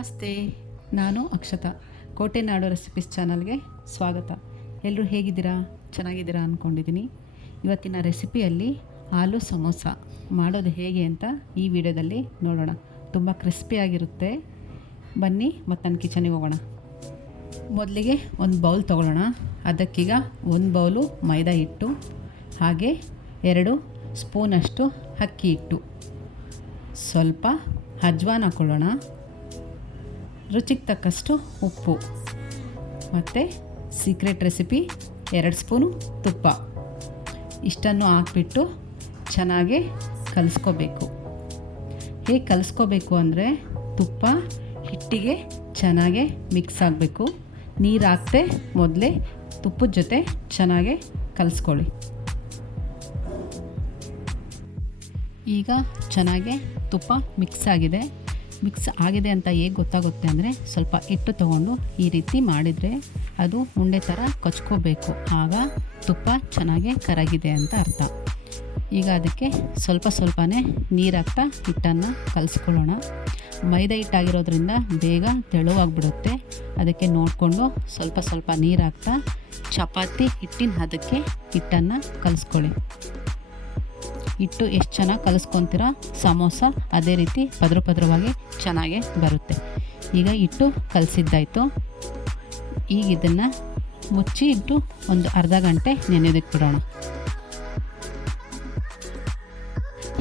ನಮಸ್ತೆ, ನಾನು ಅಕ್ಷತಾ. ಕೋಟೆನಾಡು ರೆಸಿಪೀಸ್ ಚಾನಲ್ಗೆ ಸ್ವಾಗತ. ಎಲ್ಲರೂ ಹೇಗಿದ್ದೀರಾ? ಚೆನ್ನಾಗಿದ್ದೀರಾ ಅಂದ್ಕೊಂಡಿದ್ದೀನಿ. ಇವತ್ತಿನ ರೆಸಿಪಿಯಲ್ಲಿ ಆಲೂ ಸಮೋಸ ಮಾಡೋದು ಹೇಗೆ ಅಂತ ಈ ವಿಡಿಯೋದಲ್ಲಿ ನೋಡೋಣ. ತುಂಬ ಕ್ರಿಸ್ಪಿಯಾಗಿರುತ್ತೆ. ಬನ್ನಿ ಮತ್ತು ನನ್ನ ಕಿಚನಿಗೆ ಹೋಗೋಣ. ಮೊದಲಿಗೆ ಒಂದು ಬೌಲ್ ತೊಗೊಳ್ಳೋಣ. ಅದಕ್ಕೀಗ 1 ಬೌಲು ಮೈದಾ ಹಿಟ್ಟು, ಹಾಗೆ 2 ಸ್ಪೂನಷ್ಟು ಅಕ್ಕಿ ಹಿಟ್ಟು, ಸ್ವಲ್ಪ ಅಜ್ವಾನ ಹಾಕ್ಕೊಳ್ಳೋಣ, ರುಚಿಗೆ ತಕ್ಕಷ್ಟು ಉಪ್ಪು ಮತ್ತು ಸೀಕ್ರೆಟ್ ರೆಸಿಪಿ 2 ಸ್ಪೂನು ತುಪ್ಪ. ಇಷ್ಟನ್ನು ಹಾಕ್ಬಿಟ್ಟು ಚೆನ್ನಾಗಿ ಕಲಿಸ್ಕೋಬೇಕು. ಹೇಗೆ ಕಲಿಸ್ಕೋಬೇಕು ಅಂದರೆ ತುಪ್ಪ ಹಿಟ್ಟಿಗೆ ಚೆನ್ನಾಗೆ ಮಿಕ್ಸ್ ಆಗಬೇಕು. ನೀರು ಹಾಕ್ತೆ ಮೊದಲೇ ತುಪ್ಪದ ಜೊತೆ ಚೆನ್ನಾಗೆ ಕಲಿಸ್ಕೊಳ್ಳಿ. ಈಗ ಚೆನ್ನಾಗೆ ತುಪ್ಪ ಮಿಕ್ಸ್ ಆಗಿದೆ ಅಂತ ಹೇಗೆ ಗೊತ್ತಾಗುತ್ತೆ ಅಂದರೆ, ಸ್ವಲ್ಪ ಹಿಟ್ಟು ತೊಗೊಂಡು ಈ ರೀತಿ ಮಾಡಿದರೆ ಅದು ಉಂಡೆ ಥರ ಕೊಚ್ಕೋಬೇಕು. ಆಗ ತುಪ್ಪ ಚೆನ್ನಾಗೆ ಕರಗಿದೆ ಅಂತ ಅರ್ಥ. ಈಗ ಅದಕ್ಕೆ ಸ್ವಲ್ಪನೇ ನೀರು ಹಾಕ್ತಾ ಹಿಟ್ಟನ್ನು ಕಲಿಸ್ಕೊಳ್ಳೋಣ. ಮೈದಾ ಹಿಟ್ಟಾಗಿರೋದ್ರಿಂದ ಬೇಗ ತೆಳುವಾಗಿಬಿಡುತ್ತೆ. ಅದಕ್ಕೆ ನೋಡಿಕೊಂಡು ಸ್ವಲ್ಪ ನೀರು ಹಾಕ್ತಾ ಚಪಾತಿ ಹಿಟ್ಟಿನ ಹದಕ್ಕೆ ಹಿಟ್ಟನ್ನು ಕಲಿಸ್ಕೊಳ್ಳಿ. ಹಿಟ್ಟು ಎಷ್ಟು ಚೆನ್ನಾಗಿ ಕಲಿಸ್ಕೊತೀರ ಸಮೋಸ ಅದೇ ರೀತಿ ಪದರವಾಗಿ ಚೆನ್ನಾಗೇ ಬರುತ್ತೆ. ಈಗ ಹಿಟ್ಟು ಕಲಸಿದ್ದಾಯಿತು. ಈಗ ಇದನ್ನು ಮುಚ್ಚಿ ಇಟ್ಟು ಒಂದು ಅರ್ಧ ಗಂಟೆ ನೆನೆಯೋದಕ್ಕೆ ಬಿಡೋಣ.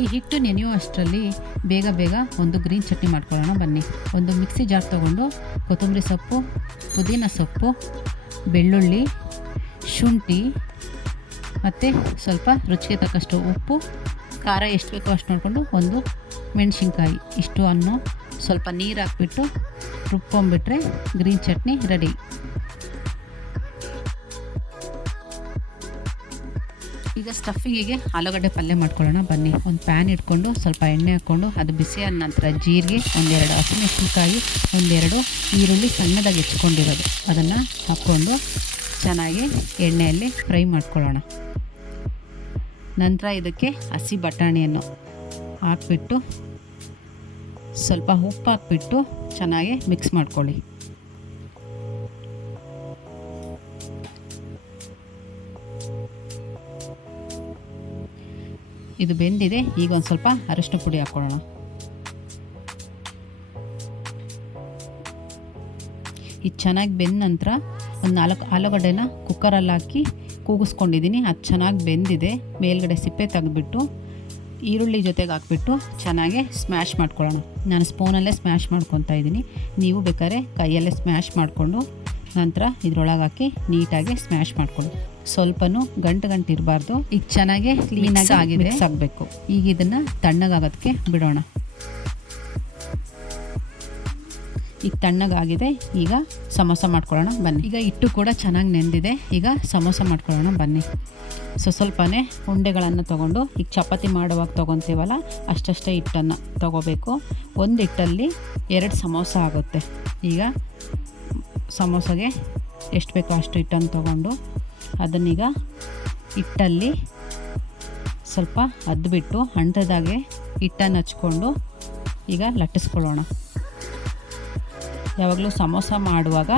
ಈ ಹಿಟ್ಟು ನೆನೆಯೋ ಅಷ್ಟರಲ್ಲಿ ಬೇಗ ಒಂದು ಗ್ರೀನ್ ಚಟ್ನಿ ಮಾಡ್ಕೊಳ್ಳೋಣ. ಬನ್ನಿ. ಒಂದು ಮಿಕ್ಸಿ ಜಾರ್ ತೊಗೊಂಡು ಕೊತ್ತಂಬರಿ ಸೊಪ್ಪು, ಪುದೀನ ಸೊಪ್ಪು, ಬೆಳ್ಳುಳ್ಳಿ, ಶುಂಠಿ ಮತ್ತು ಸ್ವಲ್ಪ ರುಚಿಗೆ ತಕ್ಕಷ್ಟು ಉಪ್ಪು, ಖಾರ ಎಷ್ಟು ಬೇಕೋ ಅಷ್ಟು ನೋಡಿಕೊಂಡು ಒಂದು ಮೆಣಸಿನ್ಕಾಯಿ, ಇಷ್ಟು ಅನ್ನು ಸ್ವಲ್ಪ ನೀರು ಹಾಕ್ಬಿಟ್ಟು ರುಬ್ಕೊಂಡ್ಬಿಟ್ರೆ ಗ್ರೀನ್ ಚಟ್ನಿ ರೆಡಿ. ಈಗ ಸ್ಟಫಿಂಗಿಗೆ ಆಲೂಗಡ್ಡೆ ಪಲ್ಯ ಮಾಡ್ಕೊಳ್ಳೋಣ. ಬನ್ನಿ. ಒಂದು ಪ್ಯಾನ್ ಇಟ್ಕೊಂಡು ಸ್ವಲ್ಪ ಎಣ್ಣೆ ಹಾಕ್ಕೊಂಡು ಅದು ಬಿಸಿ ಆದ ನಂತರ ಜೀರಿಗೆ, 1-2 ಹಸಿಮೆಣಸಿನ್ಕಾಯಿ, 1-2 ಈರುಳ್ಳಿ ಸಣ್ಣದಾಗಿ ಹೆಚ್ಕೊಂಡಿರೋದು ಅದನ್ನು ಹಾಕ್ಕೊಂಡು ಚೆನ್ನಾಗಿ ಎಣ್ಣೆಯಲ್ಲಿ ಫ್ರೈ ಮಾಡ್ಕೊಳ್ಳೋಣ. ನಂತರ ಇದಕ್ಕೆ ಹಸಿ ಬಟಾಣಿಯನ್ನು ಹಾಕ್ಬಿಟ್ಟು ಸ್ವಲ್ಪ ಉಪ್ಪು ಹಾಕ್ಬಿಟ್ಟು ಚೆನ್ನಾಗಿ ಮಿಕ್ಸ್ ಮಾಡ್ಕೊಳ್ಳಿ. ಇದು ಬೆಂದಿದೆ. ಈಗ ಒಂದು ಸ್ವಲ್ಪ ಅರಿಶಿನ ಪುಡಿ ಹಾಕ್ಕೊಳ್ಳೋಣ. ಇದು ಚೆನ್ನಾಗಿ ಬೆಂದ ನಂತರ ಒಂದು 4 ಆಲೂಗಡ್ಡೆನ ಕುಕ್ಕರಲ್ಲಿ ಹಾಕಿ ಕೂಗಿಸ್ಕೊಂಡಿದ್ದೀನಿ. ಅದು ಚೆನ್ನಾಗಿ ಬೆಂದಿದೆ. ಮೇಲ್ಗಡೆ ಸಿಪ್ಪೆ ತೆಗೆದ್ಬಿಟ್ಟು ಈರುಳ್ಳಿ ಜೊತೆಗೆ ಹಾಕ್ಬಿಟ್ಟು ಚೆನ್ನಾಗಿ ಸ್ಮ್ಯಾಶ್ ಮಾಡ್ಕೊಳ್ಳೋಣ. ನಾನು ಸ್ಪೂನಲ್ಲೇ ಸ್ಮ್ಯಾಶ್ ಮಾಡ್ಕೊತಾ ಇದ್ದೀನಿ. ನೀವು ಬೇಕಾದ್ರೆ ಕೈಯಲ್ಲೇ ಸ್ಮ್ಯಾಶ್ ಮಾಡಿಕೊಂಡು ನಂತರ ಇದ್ರೊಳಗೆ ಹಾಕಿ ನೀಟಾಗಿ ಸ್ಮ್ಯಾಶ್ ಮಾಡ್ಕೊಳ್ಳಿ. ಸ್ವಲ್ಪನೂ ಗಂಟು ಇರಬಾರ್ದು. ಈಗ ಚೆನ್ನಾಗಿ ಕ್ಲೀನಾಗಿ ಆಗಿದೆ ಆಗಬೇಕು. ಈಗ ಇದನ್ನು ತಣ್ಣಗಾಗೋದಕ್ಕೆ ಬಿಡೋಣ. ಈಗ ತಣ್ಣಗಾಗಿದೆ. ಈಗ ಸಮೋಸ ಮಾಡ್ಕೊಳ್ಳೋಣ. ಬನ್ನಿ. ಈಗ ಹಿಟ್ಟು ಕೂಡ ಚೆನ್ನಾಗಿ ನೆಂದಿದೆ. ಈಗ ಸಮೋಸ ಮಾಡ್ಕೊಳ್ಳೋಣ. ಬನ್ನಿ. ಸ್ವಲ್ಪನೇ ಉಂಡೆಗಳನ್ನು ತೊಗೊಂಡು ಈಗ ಚಪಾತಿ ಮಾಡುವಾಗ ತೊಗೊತೀವಲ್ಲ ಅಷ್ಟೇ ಹಿಟ್ಟನ್ನು ತೊಗೋಬೇಕು. ಒಂದು ಹಿಟ್ಟಲ್ಲಿ 2 ಸಮೋಸ ಆಗುತ್ತೆ. ಈಗ ಸಮೋಸಗೆ ಎಷ್ಟು ಬೇಕೋ ಅಷ್ಟು ಹಿಟ್ಟನ್ನು ತೊಗೊಂಡು ಅದನ್ನೀಗ ಹಿಟ್ಟಲ್ಲಿ ಸ್ವಲ್ಪ ಅದ್ಬಿಟ್ಟು ಅಂಟದಾಗೆ ಹಿಟ್ಟನ್ನು ಹಚ್ಕೊಂಡು ಈಗ ಲಟ್ಟಿಸ್ಕೊಳ್ಳೋಣ. ಯಾವಾಗಲೂ ಸಮೋಸ ಮಾಡುವಾಗ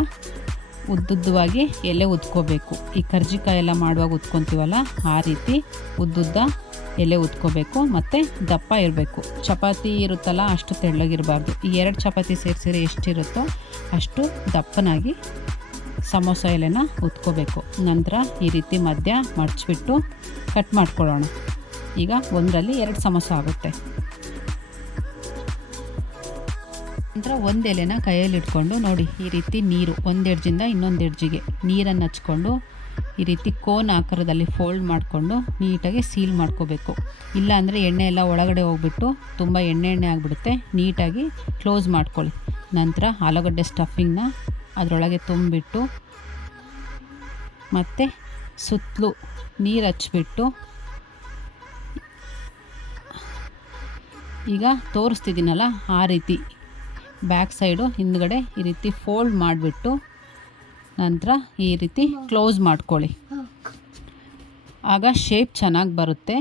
ಉದ್ದುದ್ದವಾಗಿ ಎಲೆ ಉದ್ಕೋಬೇಕು. ಈ ಕರ್ಜಿಕಾಯಿ ಎಲ್ಲ ಮಾಡುವಾಗ ಉದ್ಕೊತೀವಲ್ಲ ಆ ರೀತಿ ಉದ್ದುದ್ದ ಎಲೆ ಉದ್ಕೋಬೇಕು ಮತ್ತು ದಪ್ಪ ಇರಬೇಕು. ಚಪಾತಿ ಇರುತ್ತಲ್ಲ ಅಷ್ಟು ತೆಳ್ಳಗಿರಬಾರ್ದು. ಈ 2 ಚಪಾತಿ ಸೇರಿಸಿದ್ರೆ ಎಷ್ಟಿರುತ್ತೋ ಅಷ್ಟು ದಪ್ಪನಾಗಿ ಸಮೋಸ ಎಲೆನ ಉದ್ಕೋಬೇಕು. ನಂತರ ಈ ರೀತಿ ಮಧ್ಯ ಮಡಚಿಬಿಟ್ಟು ಕಟ್ ಮಾಡ್ಕೊಳ್ಳೋಣ. ಈಗ ಒಂದರಲ್ಲಿ 2 ಸಮೋಸ ಆಗುತ್ತೆ. ನಂತರ ಒಂದು ಎಲೆನ ಕೈಯಲ್ಲಿ ಇಟ್ಕೊಂಡು ನೋಡಿ ಈ ರೀತಿ ನೀರು ಒಂದು ಎಡ್ಜಿಂದ ಇನ್ನೊಂದು ಎಡ್ಜಿಗೆ ನೀರನ್ನು ಹಚ್ಕೊಂಡು ಈ ರೀತಿ ಕೋನ್ ಆಕಾರದಲ್ಲಿ ಫೋಲ್ಡ್ ಮಾಡಿಕೊಂಡು ನೀಟಾಗಿ ಸೀಲ್ ಮಾಡ್ಕೋಬೇಕು. ಇಲ್ಲಾಂದರೆ ಎಣ್ಣೆ ಎಲ್ಲ ಒಳಗಡೆ ಹೋಗ್ಬಿಟ್ಟು ತುಂಬ ಎಣ್ಣೆ ಆಗಿಬಿಡುತ್ತೆ. ನೀಟಾಗಿ ಕ್ಲೋಸ್ ಮಾಡ್ಕೊಳ್ಳಿ. ನಂತರ ಆಲೂಗಡ್ಡೆ ಸ್ಟಫಿಂಗ್ನ ಅದರೊಳಗೆ ತುಂಬಿಬಿಟ್ಟು ಮತ್ತು ಸುತ್ತಲೂ ನೀರು ಹಚ್ಬಿಟ್ಟು ಈಗ ತೋರಿಸ್ತಿದ್ದೀನಲ್ಲ ಆ ರೀತಿ ಬ್ಯಾಕ್ ಸೈಡು ಹಿಂದ್ಗಡೆ ಈ ರೀತಿ ಫೋಲ್ಡ್ ಮಾಡಿಬಿಟ್ಟು ನಂತರ ಈ ರೀತಿ ಕ್ಲೋಸ್ ಮಾಡ್ಕೊಳ್ಳಿ. ಆಗ ಶೇಪ್ ಚೆನ್ನಾಗಿ ಬರುತ್ತೆ.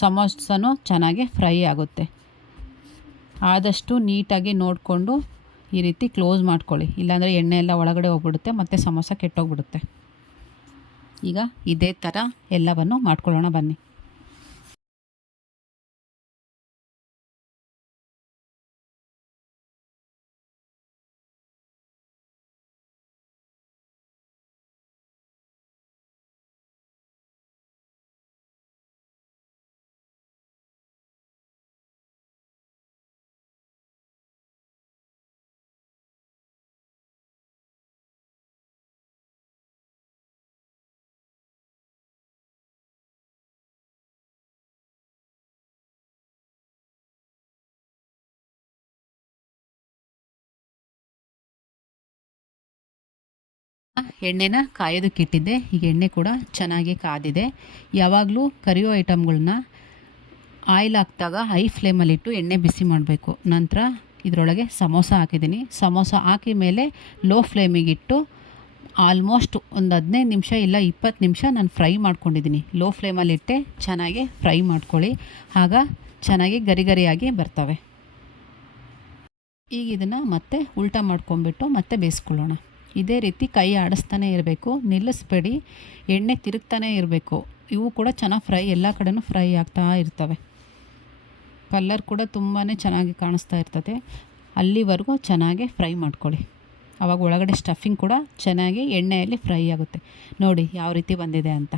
ಸಮೋಸನೂ ಚೆನ್ನಾಗಿ ಫ್ರೈ ಆಗುತ್ತೆ. ಆದಷ್ಟು ನೀಟಾಗಿ ನೋಡಿಕೊಂಡು ಈ ರೀತಿ ಕ್ಲೋಸ್ ಮಾಡ್ಕೊಳ್ಳಿ, ಇಲ್ಲಾಂದರೆ ಎಣ್ಣೆ ಎಲ್ಲ ಒಳಗಡೆ ಹೋಗ್ಬಿಡುತ್ತೆ ಮತ್ತು ಸಮೋಸ ಕೆಟ್ಟೋಗ್ಬಿಡುತ್ತೆ. ಈಗ ಇದೇ ಥರ ಎಲ್ಲವನ್ನು ಮಾಡ್ಕೊಳ್ಳೋಣ ಬನ್ನಿ. ಎಣ್ಣೆನ ಕಾಯೋದಕ್ಕಿಟ್ಟಿದ್ದೆ. ಈಗ ಎಣ್ಣೆ ಕೂಡ ಚೆನ್ನಾಗಿ ಕಾದಿದೆ. ಯಾವಾಗಲೂ ಕರಿಯೋ ಐಟಮ್ಗಳನ್ನ ಆಯಿಲ್ ಹಾಕಿದಾಗ ಹೈ ಫ್ಲೇಮಲ್ಲಿಟ್ಟು ಎಣ್ಣೆ ಬಿಸಿ ಮಾಡಬೇಕು. ನಂತರ ಇದರೊಳಗೆ ಸಮೋಸ ಹಾಕಿದ್ದೀನಿ. ಸಮೋಸ ಹಾಕಿದ ಮೇಲೆ ಲೋ ಫ್ಲೇಮಿಗಿಟ್ಟು ಆಲ್ಮೋಸ್ಟ್ ಒಂದು 15 ನಿಮಿಷ ಇಲ್ಲ 20 ನಿಮಿಷ ನಾನು ಫ್ರೈ ಮಾಡ್ಕೊಂಡಿದ್ದೀನಿ. ಲೋ ಫ್ಲೇಮಲ್ಲಿಟ್ಟೆ ಚೆನ್ನಾಗಿ ಫ್ರೈ ಮಾಡ್ಕೊಳ್ಳಿ, ಆಗ ಚೆನ್ನಾಗಿ ಗರಿ ಗರಿಯಾಗಿ ಬರ್ತವೆ. ಈಗ ಇದನ್ನು ಮತ್ತೆ ಉಲ್ಟಾ ಮಾಡ್ಕೊಂಬಿಟ್ಟು ಮತ್ತೆ ಬೇಯಿಸ್ಕೊಳ್ಳೋಣ. ಇದೇ ರೀತಿ ಕೈ ಆಡಿಸ್ತಾನೆ ಇರಬೇಕು, ನಿಲ್ಲಿಸ್ಬೇಡಿ, ಎಣ್ಣೆ ತಿರುಗ್ತಾನೆ ಇರಬೇಕು. ಇವು ಕೂಡ ಚೆನ್ನಾಗಿ ಫ್ರೈ, ಎಲ್ಲ ಕಡೆನೂ ಫ್ರೈ ಆಗ್ತಾ ಇರ್ತವೆ. ಕಲರ್ ಕೂಡ ತುಂಬಾ ಚೆನ್ನಾಗಿ ಕಾಣಿಸ್ತಾ ಇರ್ತದೆ. ಅಲ್ಲಿವರೆಗೂ ಚೆನ್ನಾಗಿ ಫ್ರೈ ಮಾಡ್ಕೊಳ್ಳಿ, ಆವಾಗ ಒಳಗಡೆ ಸ್ಟಫಿಂಗ್ ಕೂಡ ಚೆನ್ನಾಗಿ ಎಣ್ಣೆಯಲ್ಲಿ ಫ್ರೈ ಆಗುತ್ತೆ. ನೋಡಿ ಯಾವ ರೀತಿ ಬಂದಿದೆ ಅಂತ.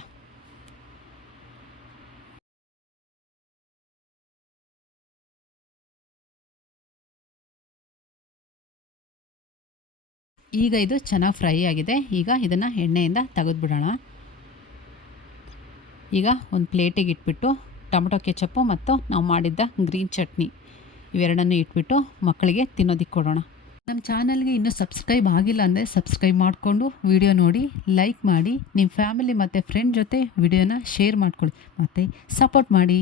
ಈಗ ಇದು ಚೆನ್ನಾಗಿ ಫ್ರೈ ಆಗಿದೆ. ಈಗ ಇದನ್ನು ಎಣ್ಣೆಯಿಂದ ತೆಗೆದುಬಿಡೋಣ. ಈಗ ಒಂದು ಪ್ಲೇಟಿಗೆ ಇಟ್ಬಿಟ್ಟು ಟೊಮೊಟೊ ಕೆಚಪ್ಪು ಮತ್ತು ನಾವು ಮಾಡಿದ್ದ ಗ್ರೀನ್ ಚಟ್ನಿ ಇವೆರಡನ್ನೂ ಇಟ್ಬಿಟ್ಟು ಮಕ್ಕಳಿಗೆ ತಿನ್ನೋದಕ್ಕೆ ಕೊಡೋಣ. ನಮ್ಮ ಚಾನಲ್ಗೆ ಇನ್ನೂ ಸಬ್ಸ್ಕ್ರೈಬ್ ಆಗಿಲ್ಲ ಅಂದರೆ ಸಬ್ಸ್ಕ್ರೈಬ್ ಮಾಡಿಕೊಂಡು ವಿಡಿಯೋ ನೋಡಿ, ಲೈಕ್ ಮಾಡಿ, ನಿಮ್ಮ ಫ್ಯಾಮಿಲಿ ಮತ್ತು ಫ್ರೆಂಡ್ ಜೊತೆ ವಿಡಿಯೋನ ಶೇರ್ ಮಾಡ್ಕೊಳ್ಳಿ ಮತ್ತು ಸಪೋರ್ಟ್ ಮಾಡಿ.